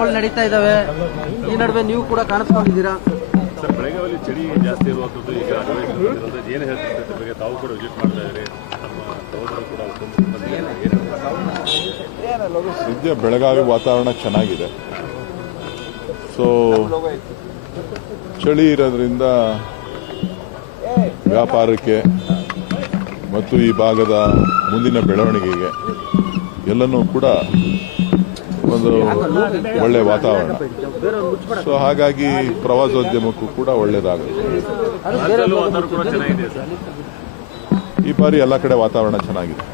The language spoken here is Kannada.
ಕಾರ್ಯಕ್ರಮಗಳು ನಡೀತಾ ಇದ್ದಾವೆ ಈ ನಡುವೆ ನೀವು ಕೂಡ ಕಾಣಿಸ್ಕೊಂಡಿದ್ದೀರಾ? ಸರ್ ಬೆಳಗಾವಿಯಲ್ಲಿ ಚಳಿ ಜಾಸ್ತಿ ಇರುವಂಥದ್ದು ಈಗ ಏನು ಬಗ್ಗೆ ತಾವು ಕೂಡ ವಿಸಿಟ್ ಮಾಡ್ತಾ ಇದ್ದೀರಿ? ಸದ್ಯ ಬೆಳಗಾವಿ ವಾತಾವರಣ ಚೆನ್ನಾಗಿದೆ. ಸೊ ಚಳಿ ಇರೋದ್ರಿಂದ ವ್ಯಾಪಾರಕ್ಕೆ ಮತ್ತು ಈ ಭಾಗದ ಮುಂದಿನ ಬೆಳವಣಿಗೆಗೆ ಎಲ್ಲನೂ ಕೂಡ ಒಂದು ಒಳ್ಳೆ ವಾತಾವರಣ. ಸೊ ಹಾಗಾಗಿ ಪ್ರವಾಸೋದ್ಯಮಕ್ಕೂ ಕೂಡ ಒಳ್ಳೇದಾಗುತ್ತೆ. ರಾಜ್ಯದಲ್ಲೂ ವಾತಾವರಣ ಕೂಡ ಚೆನ್ನಾಗಿದೆ ಈ ಬಾರಿ ಎಲ್ಲ ಕಡೆ ವಾತಾವರಣ ಚೆನ್ನಾಗಿದೆ.